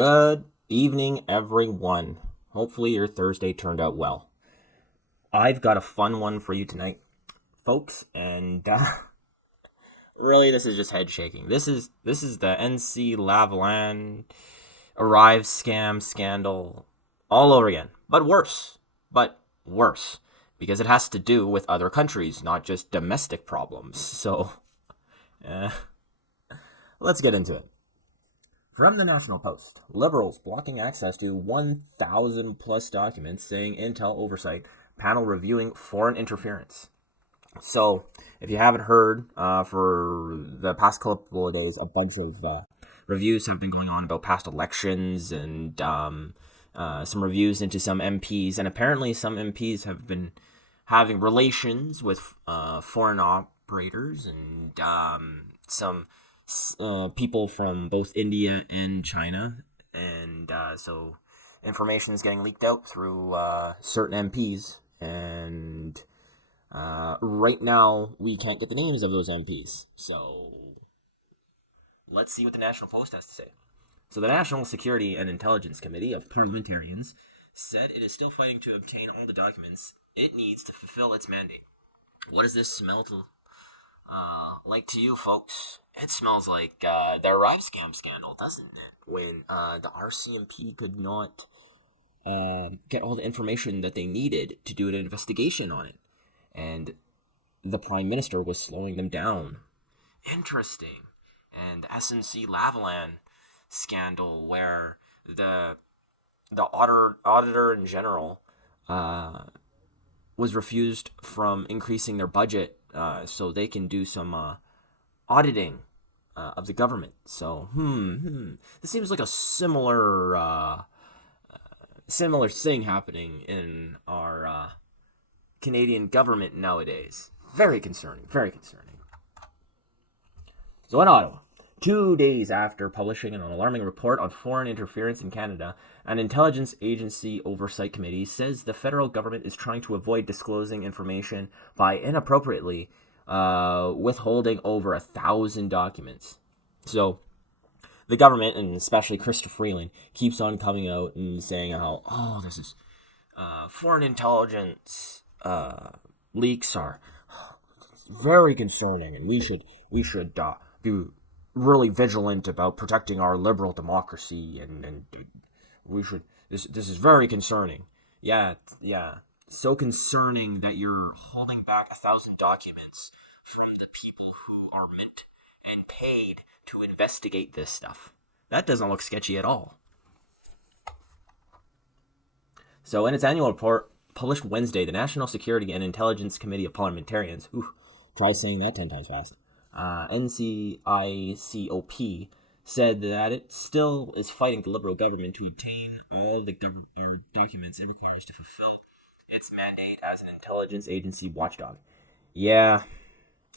Good evening, everyone. Hopefully your Thursday turned out well. I've got a fun one for you tonight, folks, and really this is just head shaking. This is the NC Lavalin arrive scam scandal all over again, but worse, because it has to do with other countries, not just domestic problems. So, let's get into it. From the National Post, Liberals blocking access to 1,000 plus documents, saying Intel oversight panel reviewing foreign interference. So, if you haven't heard, for the past couple of days, a bunch of reviews have been going on about past elections and some reviews into some MPs. And apparently some MPs have been having relations with foreign operators and some people from both India and China, and so information is getting leaked out through certain MPs, and right now we can't get the names of those MPs. So let's see what the National Post has to say. So the National Security and Intelligence Committee of Parliamentarians said it is still fighting to obtain all the documents it needs to fulfill its mandate. What does this smell like to you, folks? It smells like the Arrive scam scandal, doesn't it? When the RCMP could not get all the information that they needed to do an investigation on it, and the Prime Minister was slowing them down. Interesting. And the SNC Lavalin scandal, where the auditor in general was refused from increasing their budget so they can do some auditing of the government. So, this seems like a similar thing happening in our Canadian government nowadays. Very concerning, very concerning. So in Ottawa, 2 days after publishing an alarming report on foreign interference in Canada, an intelligence agency oversight committee says the federal government is trying to avoid disclosing information by inappropriately withholding over 1,000 documents. So the government, and especially Christopher Freeland, keeps on coming out and saying how, this is foreign intelligence leaks are very concerning, and we should be really vigilant about protecting our liberal democracy, and we should. This is very concerning. Yeah. So concerning that you're holding back 1,000 documents from the people who are meant and paid to investigate this stuff. That doesn't look sketchy at all. So in its annual report published Wednesday, the National Security and Intelligence Committee of Parliamentarians, try saying that 10 times fast, NCICOP, said that it still is fighting the Liberal government to obtain all the documents it requires to fulfill its mandate as an intelligence agency watchdog. Yeah,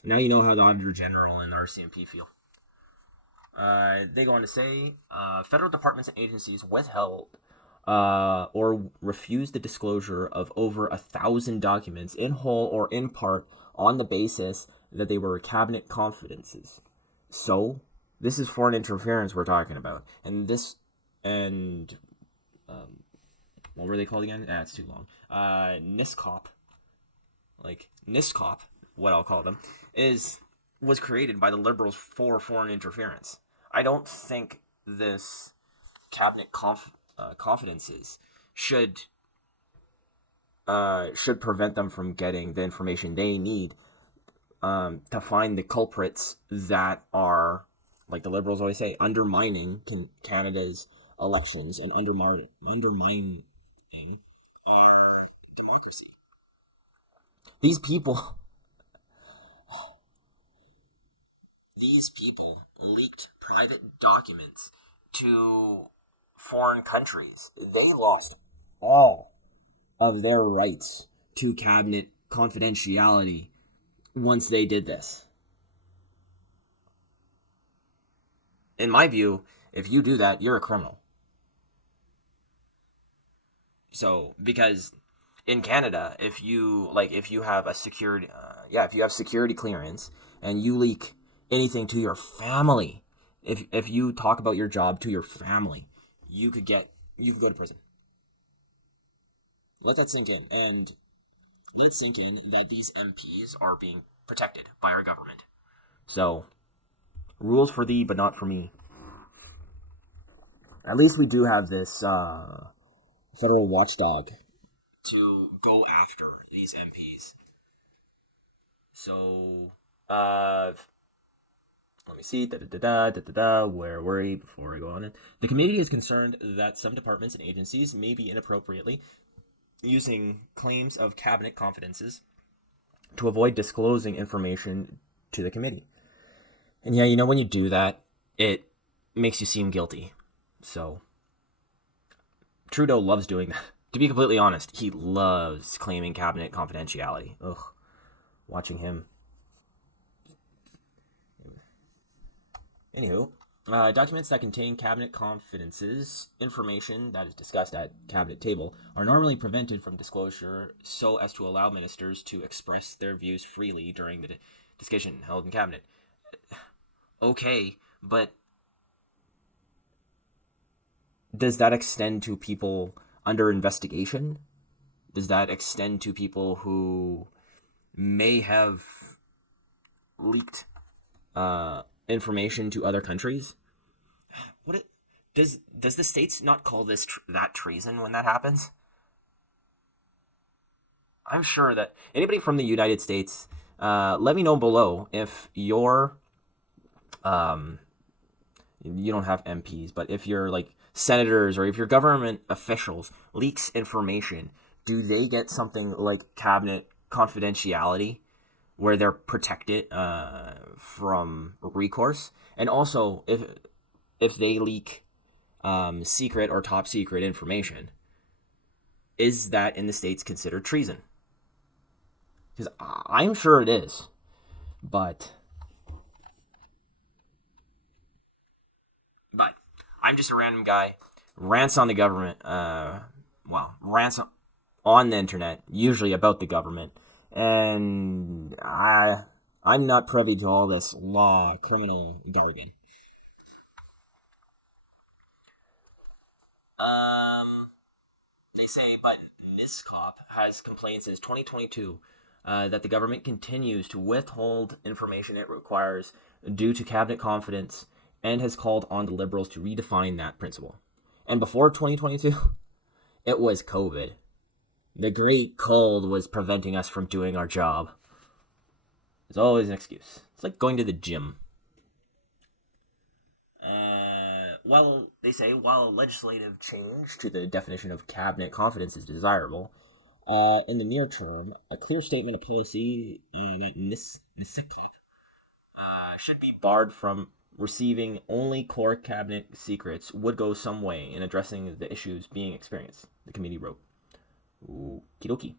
now you know how the Auditor General and the RCMP feel. They go on to say, federal departments and agencies withheld or refused the disclosure of over 1,000 documents in whole or in part on the basis that they were cabinet confidences. So, this is foreign interference we're talking about. And what were they called again? It's too long. NISCOP, what I'll call them, was created by the Liberals for foreign interference. I don't think this cabinet confidences should prevent them from getting the information they need to find the culprits that are, like the Liberals always say, undermining Canada's elections and undermining our democracy. These people leaked private documents to foreign countries. They lost all of their rights to cabinet confidentiality once they did this. In my view, if you do that, you're a criminal. So, because in Canada, if you have a security, if you have security clearance and you leak anything to your family, if you talk about your job to your family, you could go to prison. Let that sink in, and let it sink in that these MPs are being protected by our government. So, rules for thee, but not for me. At least we do have this federal watchdog to go after these MPs. So, let me see. Where were we before I go on? The committee is concerned that some departments and agencies may be inappropriately using claims of cabinet confidences to avoid disclosing information to the committee. And yeah, when you do that, it makes you seem guilty. So, Trudeau loves doing that. To be completely honest, he loves claiming cabinet confidentiality. Ugh, watching him. Anywho, documents that contain cabinet confidences, information that is discussed at cabinet table, are normally prevented from disclosure so as to allow ministers to express their views freely during the discussion held in cabinet. Okay, but does that extend to people under investigation? Does that extend to people who may have leaked information to other countries? Does the States not call this that treason when that happens? I'm sure that anybody from the United States, let me know below if you're you don't have MPs, but if you're like senators or if your government officials leaks information, do they get something like cabinet confidentiality where they're protected from recourse? And also, if they leak secret or top secret information, is that in the States considered treason? Because I'm sure it is, but I'm just a random guy, rants on the government, rants on the internet, usually about the government, and I'm not privy to all this criminal jargon. They say, but NISCOP has complained since 2022 that the government continues to withhold information it requires due to cabinet confidence, and has called on the Liberals to redefine that principle. And before 2022, it was COVID. The great cold was preventing us from doing our job. There's always an excuse. It's like going to the gym. They say while legislative change to the definition of cabinet confidence is desirable, in the near term, a clear statement of policy that NISCOP should be barred from receiving only core cabinet secrets would go some way in addressing the issues being experienced, the committee wrote. Okie dokie.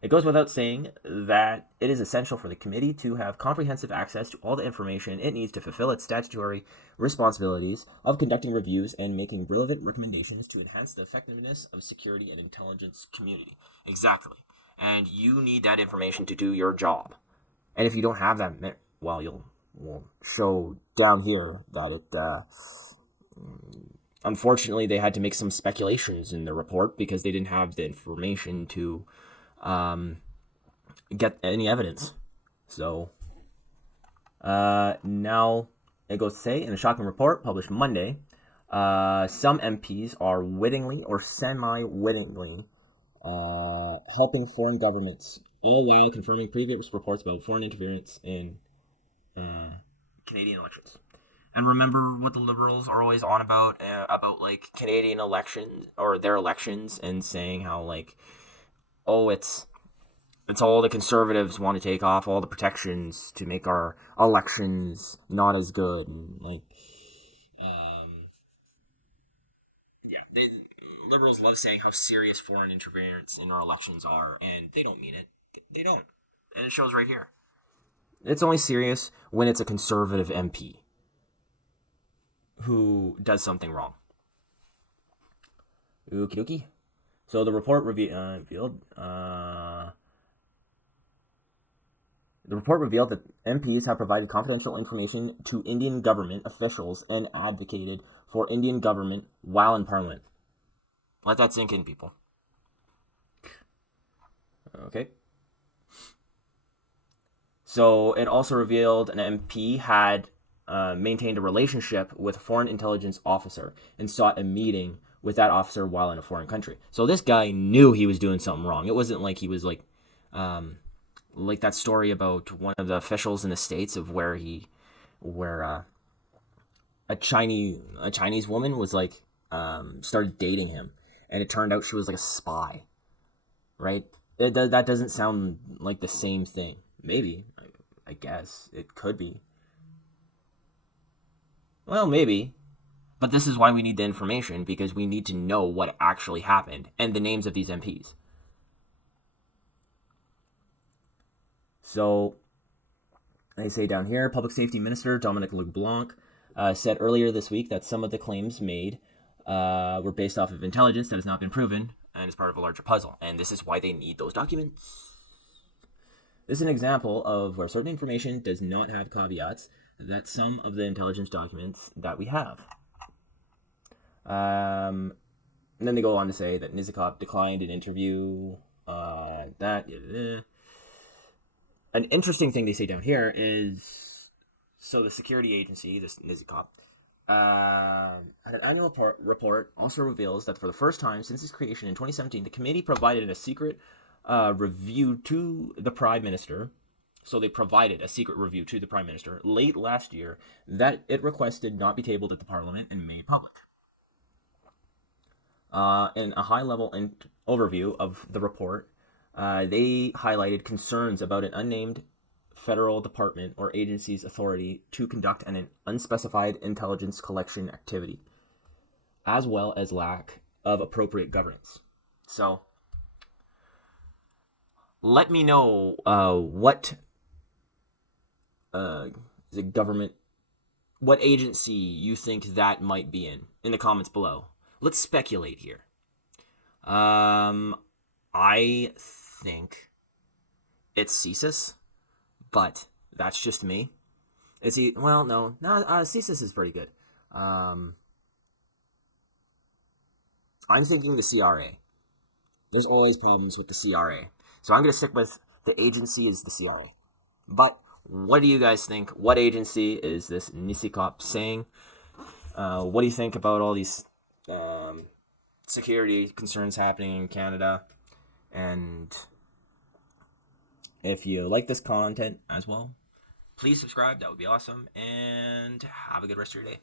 It goes without saying that it is essential for the committee to have comprehensive access to all the information it needs to fulfill its statutory responsibilities of conducting reviews and making relevant recommendations to enhance the effectiveness of security and intelligence community. Exactly. And you need that information to do your job. And if you don't have that, we'll show down here that it unfortunately they had to make some speculations in the report because they didn't have the information to get any evidence. So now it goes to say, in a shocking report published Monday, some MPs are wittingly or semi-wittingly helping foreign governments, all while confirming previous reports about foreign interference in Canadian elections. And remember what the Liberals are always on about like Canadian elections or their elections, and saying how like, oh, it's all the Conservatives want to take off all the protections to make our elections not as good, and like, Liberals love saying how serious foreign interference in our elections are, and they don't mean it. They don't, and it shows right here. It's only serious when it's a Conservative MP who does something wrong. Okie dokie. So the report revealed The report revealed that MPs have provided confidential information to Indian government officials and advocated for Indian government while in Parliament. Let that sink in, people. Okay. So it also revealed an MP had maintained a relationship with a foreign intelligence officer and sought a meeting with that officer while in a foreign country. So this guy knew he was doing something wrong. It wasn't like he was like that story about one of the officials in the States of where a Chinese woman was like started dating him, and it turned out she was like a spy, right? That doesn't sound like the same thing. Maybe, I guess it could be. Well, maybe. But this is why we need the information, because we need to know what actually happened and the names of these MPs. So, they say down here, Public Safety Minister Dominic LeBlanc said earlier this week that some of the claims made were based off of intelligence that has not been proven and is part of a larger puzzle. And this is why they need those documents. This is an example of where certain information does not have caveats that some of the intelligence documents that we have. And then they go on to say that Nizikov declined an interview. An interesting thing they say down here is, so the security agency, this Nizikov, an annual report also reveals that for the first time since its creation in 2017, the committee provided a secret review to the Prime Minister. So they provided a secret review to the Prime Minister late last year that it requested not be tabled at the Parliament and made public. In a high-level overview of the report, they highlighted concerns about an unnamed federal department or agency's authority to conduct an unspecified intelligence collection activity, as well as lack of appropriate governance. So, let me know what the government, what agency you think that might be in the comments below. Let's speculate here. I think it's CSIS, but that's just me. CSIS is pretty good. I'm thinking the CRA. There's always problems with the CRA. So I'm going to stick with the agency is the CRA. But what do you guys think? What agency is this Nisikop saying? What do you think about all these security concerns happening in Canada? And if you like this content as well, please subscribe. That would be awesome. And have a good rest of your day.